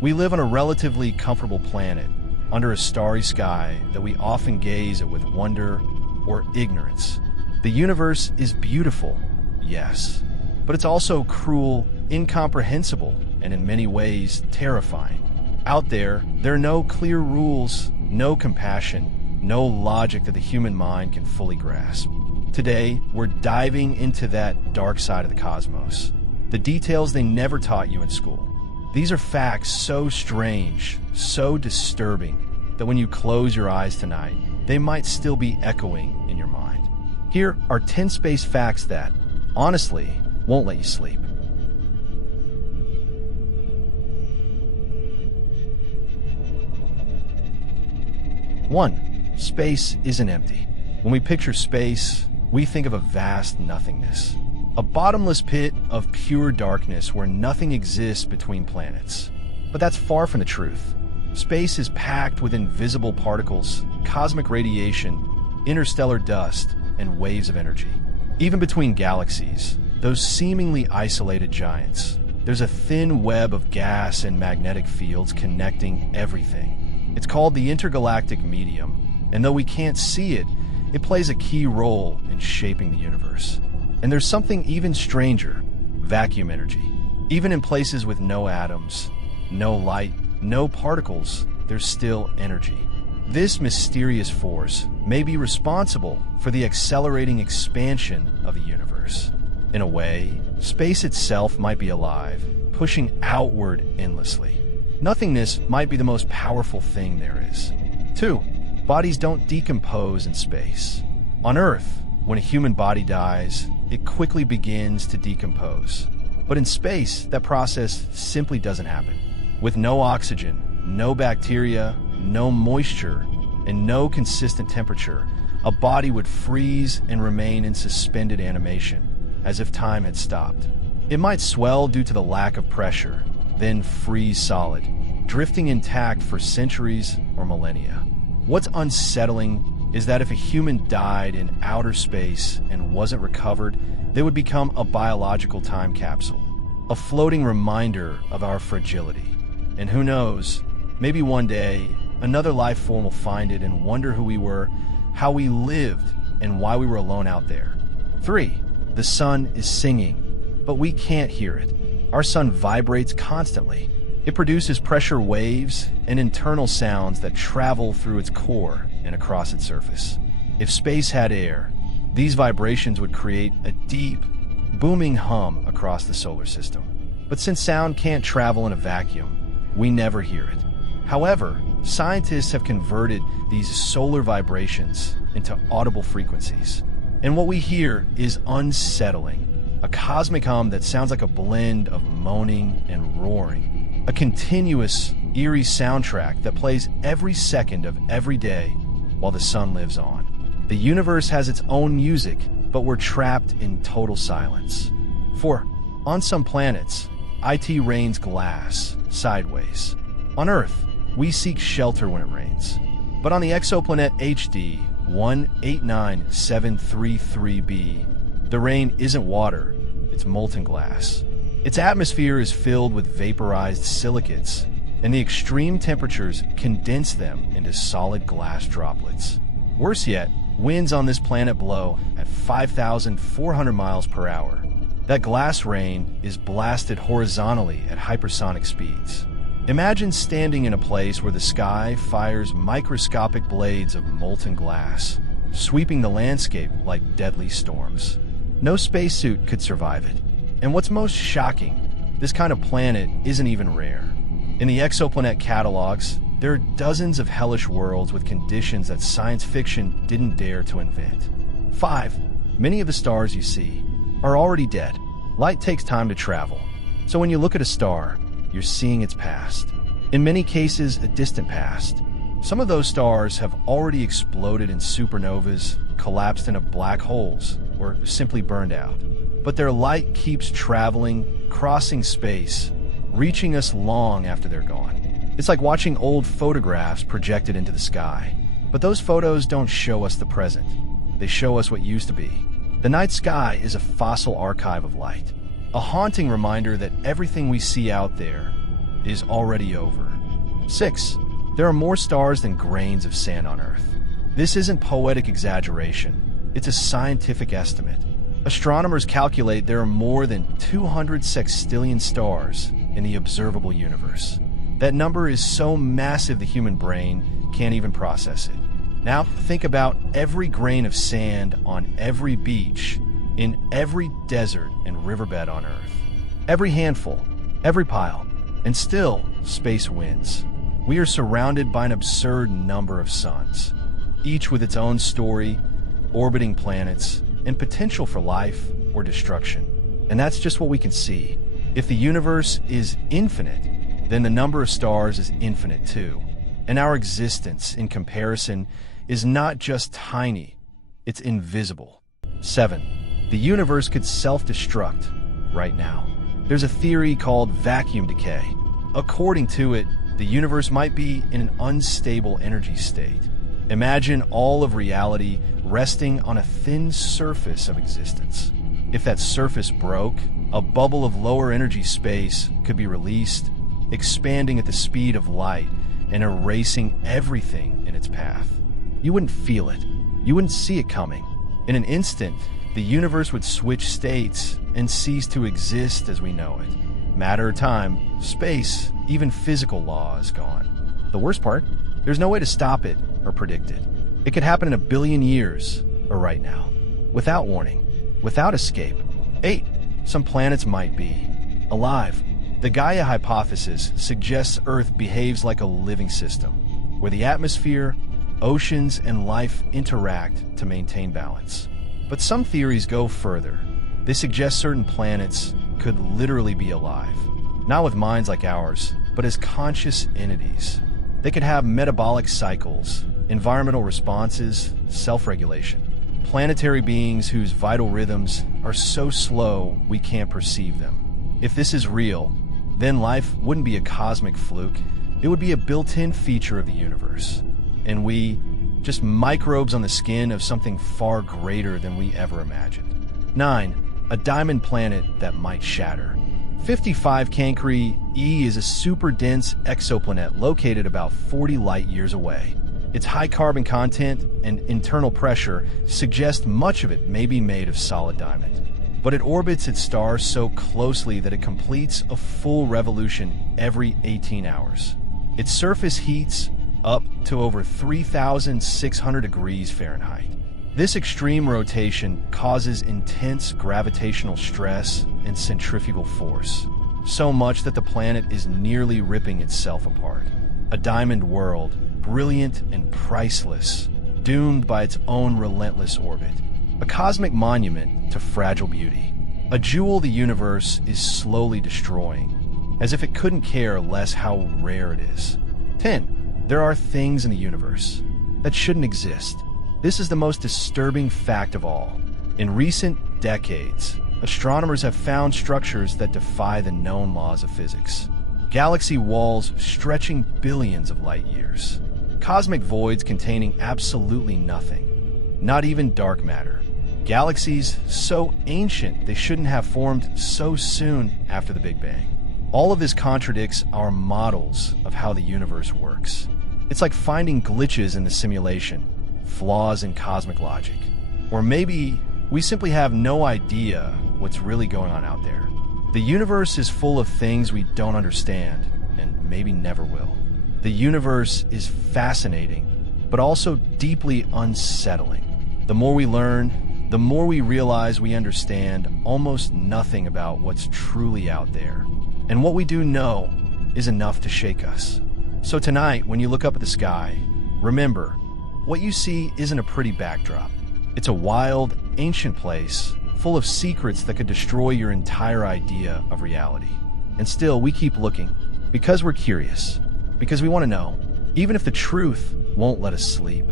We live on a relatively comfortable planet, under a starry sky that we often gaze at with wonder or ignorance. The universe is beautiful, yes, but it's also cruel, incomprehensible, and in many ways terrifying. Out there are no clear rules, no compassion, no logic that the human mind can fully grasp. Today, we're diving into that dark side of the cosmos, the details they never taught you in school. These are facts so strange, so disturbing, that when you close your eyes tonight, they might still be echoing in your mind. Here are 10 space facts that, honestly, won't let you sleep. 1. Space isn't empty. When we picture space, we think of a vast nothingness. A bottomless pit of pure darkness where nothing exists between planets. But that's far from the truth. Space is packed with invisible particles, cosmic radiation, interstellar dust, and waves of energy. Even between galaxies, those seemingly isolated giants, there's a thin web of gas and magnetic fields connecting everything. It's called the intergalactic medium, and though we can't see it, it plays a key role in shaping the universe. And there's something even stranger, vacuum energy. Even in places with no atoms, no light, no particles, there's still energy. This mysterious force may be responsible for the accelerating expansion of the universe. In a way, space itself might be alive, pushing outward endlessly. Nothingness might be the most powerful thing there is. 2. Bodies don't decompose in space. On Earth, when a human body dies, it quickly begins to decompose. But in space, that process simply doesn't happen. With no oxygen, no bacteria, no moisture, and no consistent temperature, a body would freeze and remain in suspended animation, as if time had stopped. It might swell due to the lack of pressure, then freeze solid, drifting intact for centuries or millennia. What's unsettling is that if a human died in outer space and wasn't recovered, they would become a biological time capsule, a floating reminder of our fragility. And who knows, maybe one day, another life form will find it and wonder who we were, how we lived, and why we were alone out there. 3. The sun is singing, but we can't hear it. Our sun vibrates constantly. It produces pressure waves and internal sounds that travel through its core and across its surface. If space had air, these vibrations would create a deep, booming hum across the solar system. But since sound can't travel in a vacuum, we never hear it. However, scientists have converted these solar vibrations into audible frequencies. And what we hear is unsettling. A cosmic hum that sounds like a blend of moaning and roaring. A continuous, eerie soundtrack that plays every second of every day while the sun lives on. The universe has its own music, but we're trapped in total silence. 4. On some planets, it rains glass, sideways. On Earth, we seek shelter when it rains. But on the exoplanet HD 189733b, the rain isn't water, it's molten glass. Its atmosphere is filled with vaporized silicates, and the extreme temperatures condense them into solid glass droplets. Worse yet, winds on this planet blow at 5,400 miles per hour. That glass rain is blasted horizontally at hypersonic speeds. Imagine standing in a place where the sky fires microscopic blades of molten glass, sweeping the landscape like deadly storms. No spacesuit could survive it. And what's most shocking, this kind of planet isn't even rare. In the exoplanet catalogs, there are dozens of hellish worlds with conditions that science fiction didn't dare to invent. 5. Many of the stars you see are already dead. Light takes time to travel, so when you look at a star, you're seeing its past. In many cases, a distant past. Some of those stars have already exploded in supernovas, collapsed into black holes, or simply burned out. But their light keeps traveling, crossing space, reaching us long after they're gone. It's like watching old photographs projected into the sky. But those photos don't show us the present. They show us what used to be. The night sky is a fossil archive of light, a haunting reminder that everything we see out there is already over. 6. There are more stars than grains of sand on Earth. This isn't poetic exaggeration, it's a scientific estimate. Astronomers calculate there are more than 200 sextillion stars in the observable universe. That number is so massive the human brain can't even process it. Now think about every grain of sand on every beach, in every desert and riverbed on Earth. Every handful, every pile, and still space wins. We are surrounded by an absurd number of suns, each with its own story, orbiting planets, and potential for life or destruction. And that's just what we can see. If the universe is infinite, then the number of stars is infinite too. And our existence, in comparison, is not just tiny, it's invisible. 7. The universe could self-destruct right now. There's a theory called vacuum decay. According to it, the universe might be in an unstable energy state. Imagine all of reality resting on a thin surface of existence. If that surface broke, a bubble of lower energy space could be released, expanding at the speed of light and erasing everything in its path. You wouldn't feel it. You wouldn't see it coming. In an instant, the universe would switch states and cease to exist as we know it. Matter of time, space, even physical law is gone. The worst part? There's no way to stop it or predict it. It could happen in a billion years or right now, without warning, without escape. 8. Some planets might be alive. The Gaia hypothesis suggests Earth behaves like a living system, where the atmosphere, oceans, and life interact to maintain balance. But some theories go further. They suggest certain planets could literally be alive, not with minds like ours, but as conscious entities. They could have metabolic cycles, environmental responses, self-regulation. Planetary beings whose vital rhythms are so slow we can't perceive them. If this is real, then life wouldn't be a cosmic fluke. It would be a built-in feature of the universe. And we, just microbes on the skin of something far greater than we ever imagined. 9. A diamond planet that might shatter. 55 Cancri E is a super-dense exoplanet located about 40 light-years away. Its high carbon content and internal pressure suggest much of it may be made of solid diamond. But it orbits its star so closely that it completes a full revolution every 18 hours. Its surface heats up to over 3,600 degrees Fahrenheit. This extreme rotation causes intense gravitational stress and centrifugal force, so much that the planet is nearly ripping itself apart. A diamond world, brilliant and priceless, doomed by its own relentless orbit. A cosmic monument to fragile beauty. A jewel the universe is slowly destroying, as if it couldn't care less how rare it is. 10. There are things in the universe that shouldn't exist. This is the most disturbing fact of all. In recent decades, astronomers have found structures that defy the known laws of physics. Galaxy walls stretching billions of light years. Cosmic voids containing absolutely nothing, not even dark matter. Galaxies so ancient they shouldn't have formed so soon after the Big Bang. All of this contradicts our models of how the universe works. It's like finding glitches in the simulation, flaws in cosmic logic. Or maybe we simply have no idea what's really going on out there. The universe is full of things we don't understand, and maybe never will. The universe is fascinating, but also deeply unsettling. The more we learn, the more we realize we understand almost nothing about what's truly out there. And what we do know is enough to shake us. So tonight, when you look up at the sky, remember, what you see isn't a pretty backdrop. It's a wild, ancient place full of secrets that could destroy your entire idea of reality. And still, we keep looking because we're curious, because we want to know, even if the truth won't let us sleep.